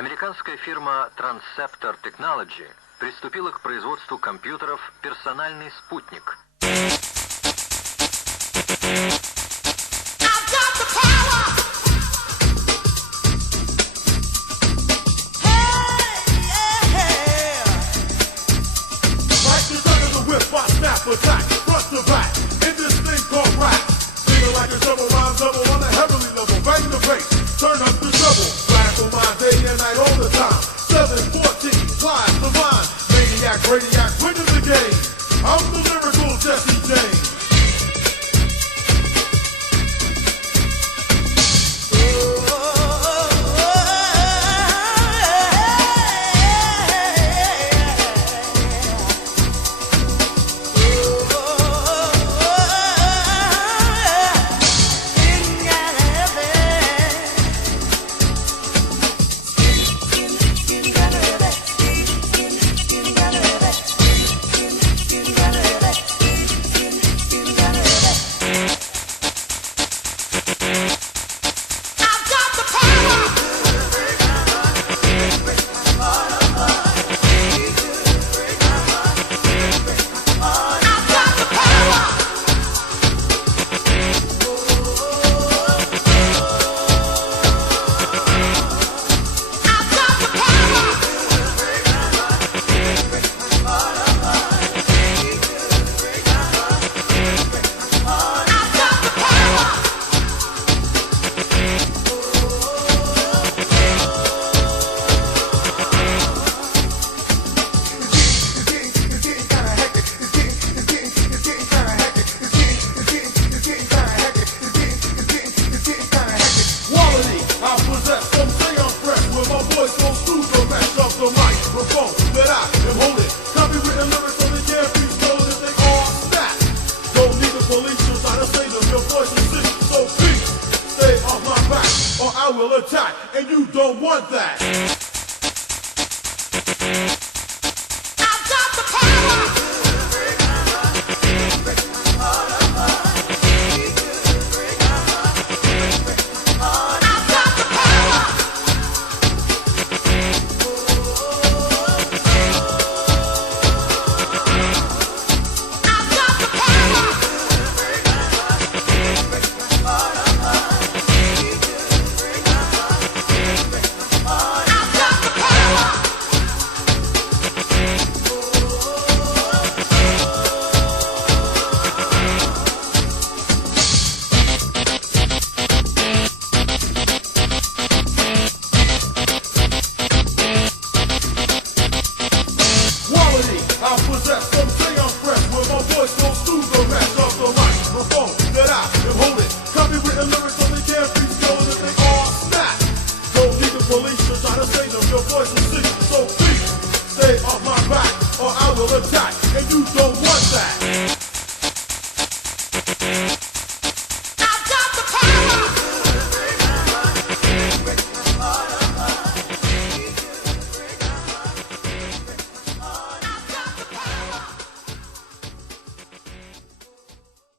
Американская фирма Transceptor Technology приступила к производству компьютеров «Персональный спутник». Attack, front to back, in this thing called rap. Feeling like a double rhyme double on a heavenly level. Bang the bass, turn up the treble. Radical mind day and night all the time. 714, flies the line. Maniac, radiac, winning the game. I'm the lyrical Jesse James. Attack, and you don't want that.